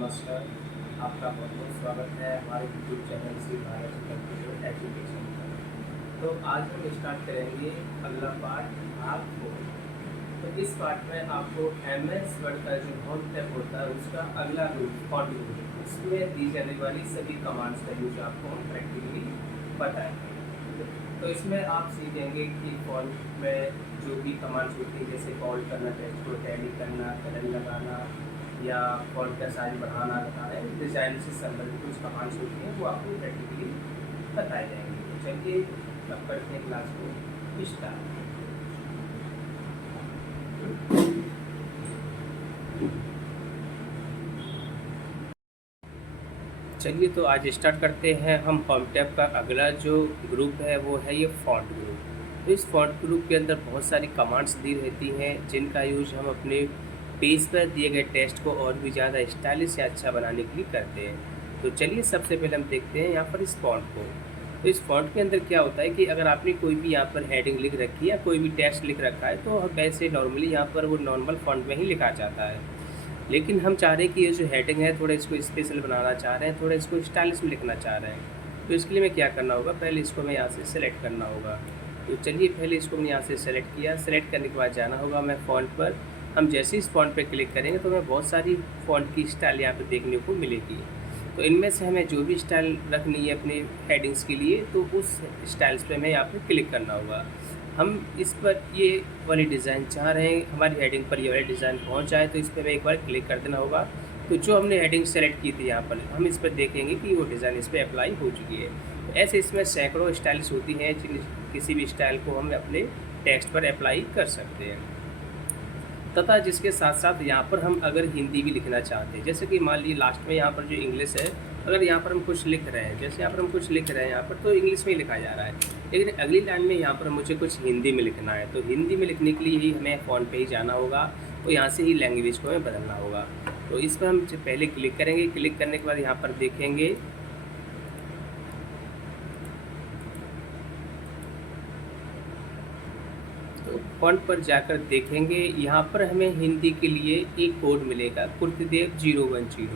नमस्कार। आपका बहुत-बहुत स्वागत है हमारे YouTube channel Shri Bharat computer education पर। तो आज हम स्टार्ट करेंगे अगला पार्ट भाग 4। तो इस पार्ट में आपको एमएस वर्ड का जो होम टैब होता है उसका अगला रूप फॉन्ट ग्रुप उसमें दी जाने वाली सभी कमांड्स का यूज आपको हम प्रैक्टिकली बताएंगे। तो इसमें आप सीखेंगे कि फॉन्ट में जो भी कमांड्स होती है जैसे कॉल करना, टेक्स्ट को टैली करना, कलर लगाना या फॉन्ट का साइज बढ़ाना घटाना, डिज़ाइन से संबंधित कुछ कमांड्स होती हैं वो आपको प्रैक्टिकली बताए जाएंगे। तो चलिए अब करते हैं क्लास को स्टार्ट। चलिए तो आज स्टार्ट करते हैं हम होम टैब का अगला जो ग्रुप है वो है ये फॉन्ट ग्रुप। तो इस फॉन्ट ग्रुप के अंदर बहुत सारी कमांड्स दी रहती हैं जिनका यूज हम अपने पेज पर दिए गए टेक्स्ट को और भी ज़्यादा स्टाइलिश या अच्छा बनाने के लिए करते हैं। तो चलिए सबसे पहले हम देखते हैं यहाँ पर इस फॉन्ट को। तो इस फॉन्ट के अंदर क्या होता है कि अगर आपने कोई भी यहाँ पर हेडिंग लिख रखी है या कोई भी टेक्स्ट लिख रखा है तो वैसे नॉर्मली यहाँ पर वो नॉर्मल फॉन्ट में ही लिखा जाता है, लेकिन हम चाह रहे हैं कि ये जो हेडिंग है थोड़ा इसको स्पेशल बनाना चाह रहे हैं, थोड़ा इसको स्टाइलिश में लिखना चाह रहे हैं। तो इसके लिए मैं क्या करना होगा, पहले इसको मैं यहाँ से सेलेक्ट करना होगा। तो चलिए पहले इसको मैंने यहाँ से सेलेक्ट किया। सेलेक्ट करने के बाद जाना होगा मैं फ़ॉन्ट पर। हम जैसे इस फॉन्ट पर क्लिक करेंगे तो हमें बहुत सारी फ़ॉन्ट की स्टाइल यहाँ पर देखने को मिलेगी। तो इनमें से हमें जो भी स्टाइल रखनी है अपनी हेडिंग्स के लिए तो उस स्टाइल्स पर हमें यहाँ पर क्लिक करना होगा। हम इस पर ये वाली डिज़ाइन चाह रहे हैं, हमारी हेडिंग पर ये वाली डिज़ाइन पहुंच जाए तो इस पर हमें एक बार क्लिक कर देना होगा। तो जो हमने हेडिंग सेलेक्ट की थी यहाँ पर हम इस पर देखेंगे कि वो डिज़ाइन इस पर अप्लाई हो चुकी है। तो ऐसे इसमें सैकड़ों स्टाइल्स होती हैं, किसी भी स्टाइल को हम अपने टेक्स्ट पर अप्लाई कर सकते हैं। तथा जिसके साथ साथ यहाँ पर हम अगर हिंदी भी लिखना चाहते हैं, जैसे कि मान लीजिए लास्ट में यहाँ पर जो इंग्लिश है, अगर यहाँ पर हम कुछ लिख रहे हैं, जैसे यहाँ पर हम कुछ लिख रहे हैं यहाँ पर तो इंग्लिश में ही लिखा जा रहा है, लेकिन अगली लाइन में यहाँ पर मुझे कुछ हिंदी में लिखना है। तो हिंदी में लिखने के लिए ही हमें फ़ॉन्ट पे ही जाना होगा, तो यहाँ से ही लैंग्वेज को हमें बदलना होगा। तो इस पर हम पहले क्लिक करेंगे। क्लिक करने के बाद यहाँ पर देखेंगे तो फ़ॉन्ट पर जाकर देखेंगे यहाँ पर हमें हिंदी के लिए एक कोड मिलेगा कुर्तदेव 010।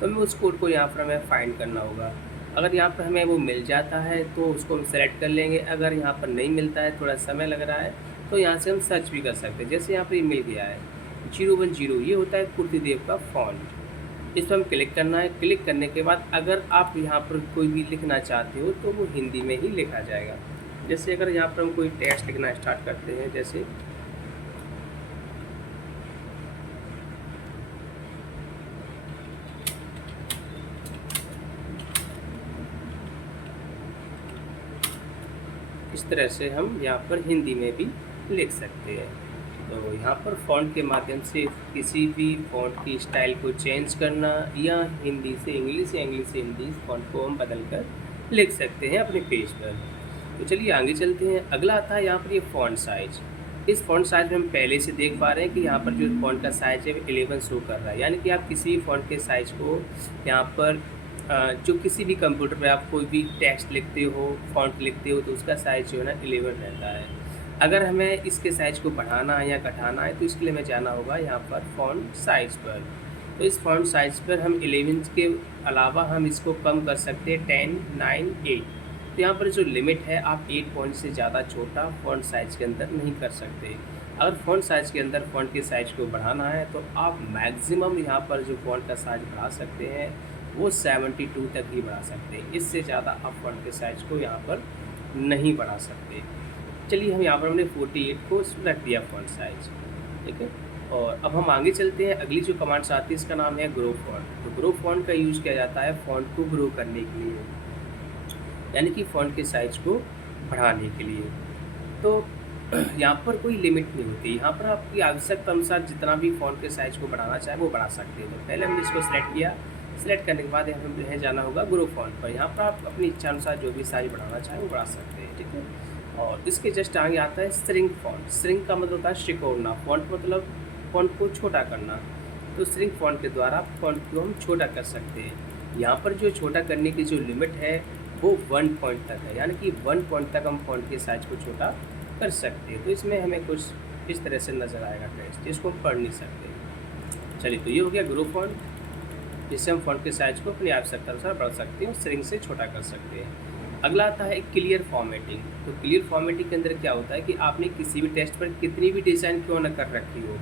तो हमें उस कोड को यहाँ पर हमें फाइंड करना होगा। अगर यहाँ पर हमें वो मिल जाता है तो उसको हम सेलेक्ट कर लेंगे। अगर यहाँ पर नहीं मिलता है, थोड़ा समय लग रहा है, तो यहाँ से हम सर्च भी कर सकते हैं। जैसे यहाँ पर ये मिल गया है 010, ये होता है कुर्तदेव का फ़ॉन्ट। इस पर हम क्लिक करना है। क्लिक करने के बाद अगर आप यहाँ पर कोई भी लिखना चाहते हो तो वो हिंदी में ही लिखा जाएगा। जैसे अगर यहाँ पर हम कोई टेक्स्ट लिखना स्टार्ट करते हैं, जैसे इस तरह से हम यहाँ पर हिंदी में भी लिख सकते हैं। तो यहाँ पर फ़ॉन्ट के माध्यम से किसी भी फ़ॉन्ट की स्टाइल को चेंज करना या हिंदी से इंग्लिश या इंग्लिश से हिंदी इस फ़ॉन्ट को हम बदल कर लिख सकते हैं अपने पेज पर। तो चलिए आगे चलते हैं। अगला आता है यहाँ पर ये फ़ॉन्ट साइज़। इस फ़ॉन्ट साइज़ में हम पहले से देख पा रहे हैं कि यहाँ पर जो फ़ॉन्ट का साइज़ है 11 शो कर रहा है, यानी कि आप किसी भी फ़ॉन्ट के साइज़ को यहाँ पर जो किसी भी कंप्यूटर पे आप कोई भी टेक्स्ट लिखते हो, फ़ॉन्ट लिखते हो तो उसका साइज़ जो है ना 11 रहता है। अगर हमें इसके साइज़ को बढ़ाना है या घटाना है तो इसके लिए हमें जाना होगा यहाँ पर फ़ॉन्ट साइज़ पर। तो इस फ़ॉन्ट साइज़ पर हम 11 के अलावा हम इसको कम कर सकते हैं 10, 9, 8। तो यहाँ पर जो लिमिट है आप 8 पॉइंट से ज़्यादा छोटा फ़ॉन्ट साइज़ के अंदर नहीं कर सकते। अगर फ़ॉन्ट साइज़ के अंदर फ़ॉन्ट के साइज़ को बढ़ाना है तो आप मैक्सिमम यहाँ पर जो फ़ॉन्ट का साइज़ बढ़ा सकते हैं वो 72 तक ही बढ़ा सकते हैं। इससे ज़्यादा आप फ़ॉन्ट के साइज़ को यहाँ पर नहीं बढ़ा सकते। चलिए हम यहाँ पर हमने 48 को रख दिया फ़ॉन्ट साइज़, ठीक है। और अब हम आगे चलते हैं। अगली जो कमांड्स आती है इसका नाम है ग्रो फ़ॉन्ट। तो ग्रो फ़ॉन्ट का यूज़ किया जाता है फ़ॉन्ट को ग्रो करने के लिए, यानी कि फ़ॉन्ट के साइज़ को बढ़ाने के लिए। तो यहाँ पर कोई लिमिट नहीं होती, यहाँ पर आपकी आवश्यकता अनुसार जितना भी फ़ॉन्ट के साइज़ को बढ़ाना चाहे वो बढ़ा सकते हैं। तो पहले हमने इसको सेलेक्ट किया। सेलेक्ट करने के बाद हमें जो है जाना होगा ग्रो फ़ॉन्ट पर। यहाँ पर आप अपनी इच्छा अनुसार जो भी साइज़ बढ़ाना चाहें वो बढ़ा सकते हैं, ठीक है। और इसके जस्ट आगे आता है श्रिंक फ़ॉन्ट। श्रिंक का मतलब होता है सिकोड़ना, फ़ॉन्ट मतलब फ़ॉन्ट को छोटा करना। तो श्रिंक फ़ॉन्ट के द्वारा फ़ॉन्ट को हम छोटा कर सकते हैं। यहाँ पर जो छोटा करने की जो लिमिट है वो 1 पॉइंट तक है, यानी कि 1 पॉइंट तक हम फ़ॉन्ट के साइज़ को छोटा कर सकते हैं। तो इसमें हमें कुछ इस तरह से नज़र आएगा टेक्स्ट, जिसको हम पढ़ नहीं सकते। चलिए तो ये हो गया ग्रो फ़ॉन्ट। जिससे हम फ़ॉन्ट के साइज़ को अपनी आवश्यकता अनुसार बढ़ा सकते हैं और श्रिंक से छोटा कर सकते हैं। अगला आता है क्लियर फॉर्मेटिंग। तो क्लियर फॉर्मेटिंग के अंदर क्या होता है कि आपने किसी भी टेक्स्ट पर कितनी भी डिज़ाइन क्यों ना कर रखी हो,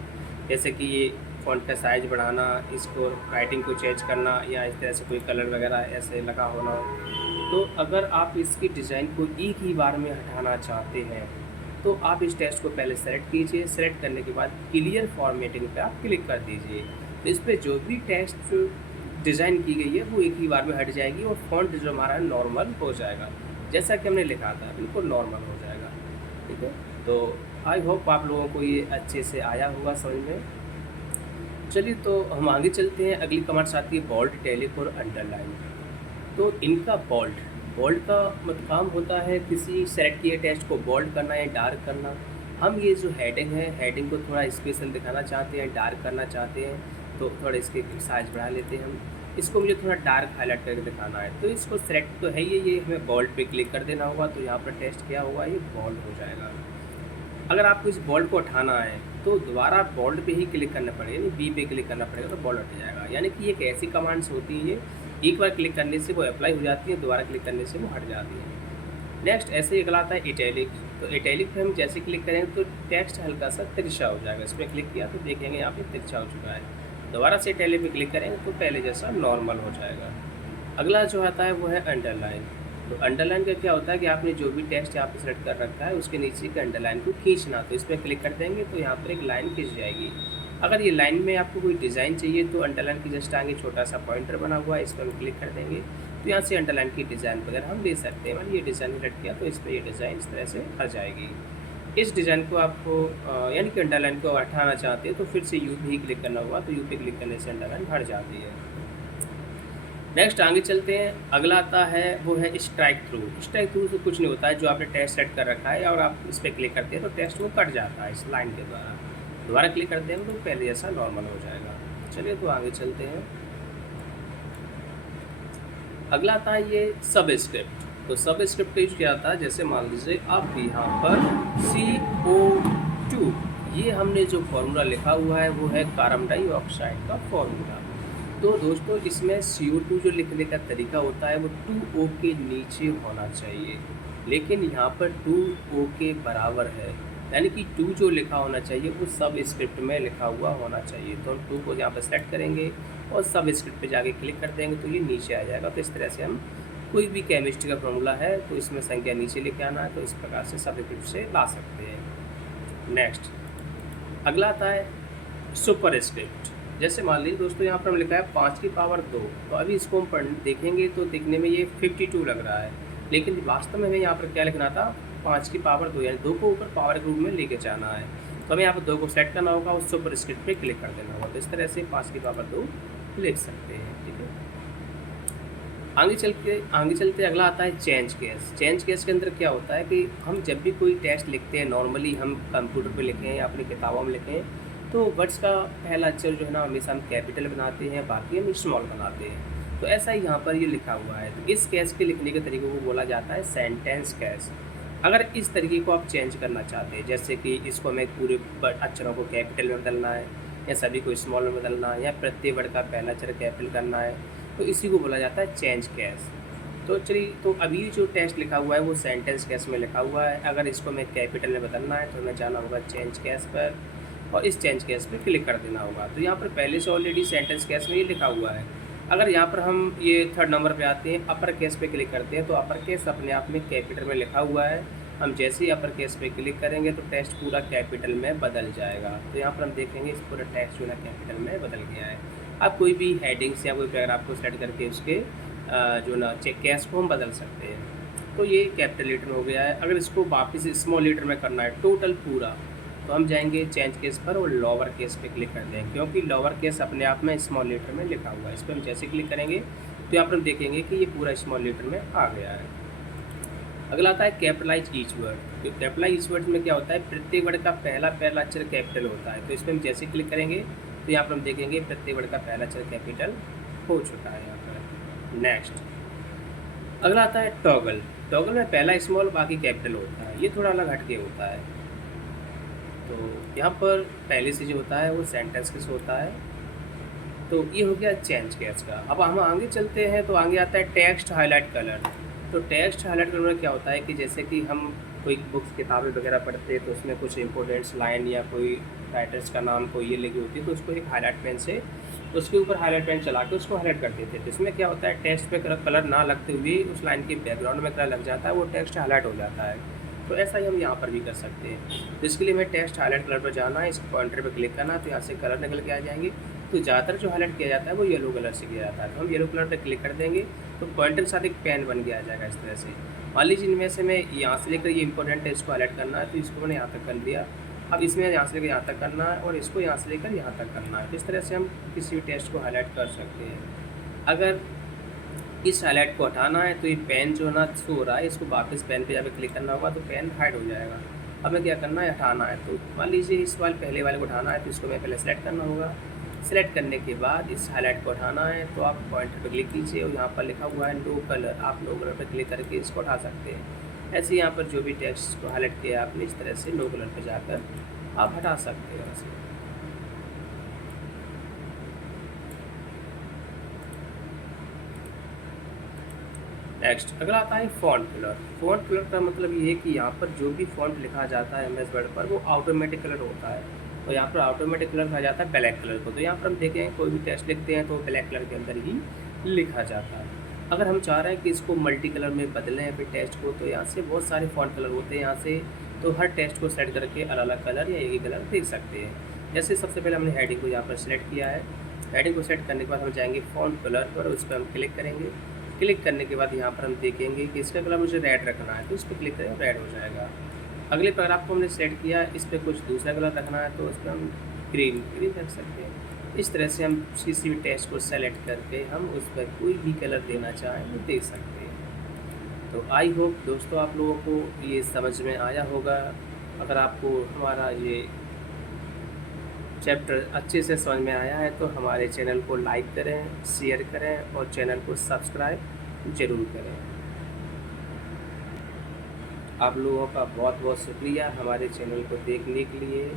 जैसे कि ये फ़ॉन्ट का साइज़ बढ़ाना, इसको राइटिंग को चेंज करना या इस तरह से कोई कलर वगैरह ऐसे लगा होना, तो अगर आप इसकी डिज़ाइन को एक ही बार में हटाना चाहते हैं तो आप इस टेक्स्ट को पहले सेलेक्ट कीजिए। सेलेक्ट करने के बाद क्लियर फॉर्मेटिंग पे आप क्लिक कर दीजिए। तो इस पर जो भी टेक्स्ट डिज़ाइन की गई है वो एक ही बार में हट जाएगी और फ़ॉन्ट जो हमारा नॉर्मल हो जाएगा, जैसा कि हमने लिखा था बिल्कुल नॉर्मल हो जाएगा। ठीक है, तो आई होप आप लोगों को ये अच्छे से आया होगा समझ में। चलिए तो हम आगे चलते हैं। अगली कमांड्स आती है बोल्ड, इटैलिक और अंडरलाइन। तो इनका बोल्ड बोल्ड का मतलब काम होता है किसी सेलेक्ट किए टेक्स्ट को बोल्ड करना या डार्क करना। हम ये जो हेडिंग है, हेडिंग को थोड़ा स्पेशल दिखाना चाहते हैं, डार्क करना चाहते हैं, तो थोड़ा इसके साइज बढ़ा लेते हैं हम। इसको मुझे थोड़ा डार्क हाईलाइट करके दिखाना है, तो इसको सेलेक्ट तो है ये हमें बोल्ड पे क्लिक कर देना होगा। तो यहाँ पर टेक्स्ट क्या होगा, ये बोल्ड हो जाएगा। अगर आपको इस बोल्ड को उठाना है तो दोबारा बोल्ड पे ही क्लिक करना पड़ेगा, यानी बी पे क्लिक करना पड़ेगा, तो बोल्ड हट जाएगा। यानी कि एक ऐसी कमांड्स होती है, एक बार क्लिक करने से वो अप्लाई हो जाती है, दोबारा क्लिक करने से वो हट जाती है। नेक्स्ट ऐसे ही अगला आता है इटैलिक। तो इटैलिक पे हम जैसे क्लिक करेंगे तो टेक्स्ट हल्का सा तिरछा हो जाएगा। इस पर क्लिक किया तो देखेंगे यहाँ पे तिरछा हो चुका है। दोबारा से इटैलिक पे क्लिक करेंगे तो पहले जैसा नॉर्मल हो जाएगा। अगला जो आता है वो है अंडरलाइन। तो अंडरलाइन का क्या होता है कि आपने जो भी टेक्स्ट यहाँ पे सेलेक्ट कर रखा है उसके नीचे के अंडरलाइन को खींचना। तो इस पर क्लिक कर देंगे तो यहाँ पर एक लाइन खींच जाएगी। अगर ये लाइन में आपको कोई डिज़ाइन चाहिए तो अंडरलाइन की जस्ट आगे छोटा सा पॉइंटर बना हुआ है, इस पर हम क्लिक कर देंगे तो यहाँ से अंडरलाइन की डिज़ाइन वगैरह हम ले सकते हैं। मैंने ये डिज़ाइन सेलेक्ट किया तो इस पर ये डिज़ाइन इस तरह से आ जाएगी। इस डिज़ाइन को आपको यानी कि अंडरलाइन को हटाना चाहते हैं तो फिर से यू पे ही क्लिक करना होगा, तो यू पे क्लिक करने से अंडरलाइन हट जाती है। नेक्स्ट आगे चलते हैं। अगला आता है वो है स्ट्राइक थ्रू। स्ट्राइक थ्रू से कुछ नहीं होता है, जो आपने टेक्स्ट सेट कर रखा है और आप इस पर क्लिक करते हैं तो टेक्स्ट वो कट जाता है इस लाइन के द्वारा। दोबारा क्लिक करते हैं तो पहले जैसा नॉर्मल हो जाएगा। चलिए तो आगे चलते हैं। अगला आता है ये सब स्क्रिप्ट। तो सब स्क्रिप्ट का यूज क्या आता है, जैसे मान लीजिए आप यहाँ पर CO2, ये हमने जो फॉर्मूला लिखा हुआ है वो है कार्बन डाइऑक्साइड का फॉर्मूला। तो दोस्तों इसमें CO2 जो लिखने का तरीका होता है वो 2O के नीचे होना चाहिए, लेकिन यहाँ पर 2O के बराबर है, यानी कि 2 जो लिखा होना चाहिए वो सब स्क्रिप्ट में लिखा हुआ होना चाहिए। तो हम 2 को यहाँ पर सेलेक्ट करेंगे और सब स्क्रिप्ट पे जाके क्लिक कर देंगे तो ये नीचे आ जाएगा। तो इस तरह से हम कोई भी केमिस्ट्री का फॉर्मूला है तो इसमें संख्या नीचे लेके आना है, तो इस प्रकार से सब स्क्रिप्ट से ला सकते हैं। नेक्स्ट अगला आता है सुपर स्क्रिप्ट। जैसे मान लीजिए दोस्तों यहाँ पर हम लिखा है 5 की पावर 2, तो अभी इसको हम देखेंगे तो दिखने में ये 52 लग रहा है, लेकिन वास्तव में हमें यहाँ पर क्या लिखना था, 5 की पावर 2, यानी 2 को ऊपर पावर के रूप में लेके जाना है। तो हमें यहाँ पर 2 को सेट करना होगा और सुपर स्क्रिप्ट पे क्लिक कर देना होगा। तो इस तरह से 5 की पावर 2 लिख सकते हैं। ठीक है, आगे चलते अगला आता है चेंज केस। चेंज केस के अंदर क्या होता है कि हम जब भी कोई टेक्स्ट लिखते हैं, नॉर्मली हम कंप्यूटर पे लिखें या अपनी किताबों में लिखें, तो वर्ड्स का पहला अक्षर जो है ना हमेशा हम कैपिटल बनाते हैं, बाकी हम स्मॉल बनाते हैं। तो ऐसा ही यहाँ पर ये लिखा हुआ है। तो इस केस के लिखने के तरीके को बोला जाता है सेंटेंस केस। अगर इस तरीके को आप चेंज करना चाहते हैं, जैसे कि इसको हमें पूरे अक्षरों को कैपिटल में बदलना है या सभी को स्मॉल में बदलना है या प्रत्येक वर्ड का पहला अक्षर कैपिटल करना है, तो इसी को बोला जाता है चेंज केस। तो चलिए, तो अभी जो टेक्स्ट लिखा हुआ है वो सेंटेंस केस में लिखा हुआ है। अगर इसको हमें कैपिटल में बदलना है तो हमें जाना होगा चेंज केस पर और इस चेंज केस पे क्लिक कर देना होगा। तो यहाँ पर पहले से ऑलरेडी सेंटेंस केस में ये लिखा हुआ है। अगर यहाँ पर हम ये 3rd नंबर पे आते हैं, अपर केस पे क्लिक करते हैं, तो अपर केस अपने आप में कैपिटल में लिखा हुआ है। हम जैसे ही अपर केस पे क्लिक करेंगे तो टेक्स्ट पूरा कैपिटल में बदल जाएगा। तो यहाँ पर हम देखेंगे इस पूरा टेक्स्ट जो है कैपिटल में बदल गया है। अब कोई भी हेडिंग्स या कोई पैराग्राफ को सेलेक्ट करके उसके जो ना चेक केस को हम बदल सकते हैं। तो ये कैपिटल लेटर हो गया है। अगर इसको वापस स्मॉल लेटर में करना है टोटल पूरा, तो हम जाएंगे चेंज केस पर और लोअर केस पे क्लिक कर देंगे, क्योंकि लोअर केस अपने आप में स्मॉल लेटर में लिखा हुआ है। इस पर हम जैसे क्लिक करेंगे तो यहाँ पर हम देखेंगे कि ये पूरा स्मॉल लेटर में आ गया है। अगला आता है कैपिटलाइज ईच वर्ड। तो कैपिटलाइज ईच वर्ड में क्या होता है, प्रत्येक वर्ड का पहला अक्षर कैपिटल होता है। तो इस पर हम जैसे क्लिक करेंगे तो यहाँ पर हम देखेंगे प्रत्येक वर्ड का पहला अक्षर कैपिटल हो चुका है यहाँ पर। नेक्स्ट अगला आता है टॉगल। टॉगल में पहला स्मॉल बाकी कैपिटल होता है, ये थोड़ा अलग हटके होता है। तो यहाँ पर पहले से जो होता है वो सेंटेंस केस होता है तो ये हो गया चेंज केस का। अब हम आगे चलते हैं तो आगे आता है टेक्स्ट हाईलाइट कलर। तो टेक्स्ट हाईलाइट कलर में क्या होता है कि जैसे कि हम कोई बुक्स किताबें वगैरह पढ़ते हैं तो उसमें कुछ इंपॉर्टेंट्स लाइन या कोई राइटर्स का नाम कोई ये लिखी होती है तो उसको एक हाईलाइट पेन से उसके ऊपर हाईलाइट पेन चला के उसको हाईलाइट कर देते थे। तो इसमें क्या होता है टेक्स्ट पे कलर ना लगते हुए उस लाइन के बैकग्राउंड में कलर लग जाता है, वो टेक्स्ट हाईलाइट हो जाता है। तो ऐसा ही हम यहाँ पर भी कर सकते हैं। तो इसके लिए हमें टेक्स्ट हाईलाइट कलर पर जाना है, इस पॉइंटर पर क्लिक करना है, तो यहाँ से कलर निकल के आ जाएंगे। तो ज़्यादातर जो हाईलाइट किया जाता है वो येलो कलर से किया जाता है। तो हम येलो कलर पर क्लिक कर देंगे तो पॉइंटर के साथ एक पेन बन के आ जाएगा इस तरह से। मान लीजिए इनमें से मैं यहाँ से लेकर ये इंपॉर्टेंट है इसको हाईलाइट करना है, तो इसको मैंने यहाँ तक कर दिया। अब इसमें यहाँ से लेकर यहाँ तक करना है और इसको यहाँ से लेकर यहाँ तक करना है। तो इस तरह से हम किसी भी टेक्स्ट को हाईलाइट कर सकते हैं। अगर इस हाईलाइट को हटाना है तो ये पेन जो ना शो हो रहा है, इसको वापस पेन पे जाकर क्लिक करना होगा तो पेन हाइड हो जाएगा। अब हमें क्या करना है, हटाना है। तो मान लीजिए इस वाले पहले वाले को हटाना है तो इसको मैं पहले सेलेक्ट करना होगा। सेलेक्ट करने के बाद इस हाईलाइट को हटाना है तो आप पॉइंटर पर क्लिक कीजिए और यहाँ पर लिखा हुआ है नो कलर, आप नो कलर पर क्लिक करके इसको हटा सकते हैं। ऐसे यहाँ पर जो भी टेक्स्ट को हाईलाइट किया आपने इस तरह से नो कलर पर जाकर आप हटा सकते हैं ऐसे। नेक्स्ट अगला आता है फ़ॉन्ट कलर। फ़ॉन्ट कलर का मतलब ये है कि यहाँ पर जो भी फ़ॉन्ट लिखा जाता है एमएस वर्ड पर वो ऑटोमेटिक कलर होता है। तो यहाँ पर ऑटोमेटिक कलर कहा जाता है ब्लैक कलर को। तो यहाँ पर हम देखें कोई भी टेक्स्ट लिखते हैं तो ब्लैक कलर के अंदर ही लिखा जाता है। अगर हम चाह रहे हैं कि इसको मल्टी कलर में बदलें फिर टेक्स्ट को, तो यहाँ से बहुत सारे फ़ॉन्ट कलर होते हैं यहाँ से। तो हर टेक्स्ट को सेलेक्ट करके अलग अलग कलर या एक ही कलर देख सकते हैं। जैसे सबसे पहले हमने हेडिंग को यहाँ पर सिलेक्ट किया है। हेडिंग को सेलेक्ट करने के बाद हम जाएंगे फ़ॉन्ट कलर पर, उस पर हम क्लिक करेंगे। क्लिक करने के बाद यहाँ पर हम देखेंगे कि इसका कलर मुझे रेड रखना है तो इस पर क्लिक करें रेड हो जाएगा। अगले पैराग्राफ को हमने सेट किया, इस पर कुछ दूसरा कलर रखना है तो उस पर हम ग्रीन रख सकते हैं। इस तरह से हम किसी भी टेक्स्ट को सेलेक्ट करके हम उस पर कोई भी कलर देना चाहें वो दे सकते हैं। तो आई होप दोस्तों आप लोगों को ये समझ में आया होगा। अगर आपको हमारा ये चैप्टर अच्छे से समझ में आया है तो हमारे चैनल को लाइक करें, शेयर करें और चैनल को सब्सक्राइब ज़रूर करें। आप लोगों का बहुत बहुत शुक्रिया हमारे चैनल को देखने के लिए।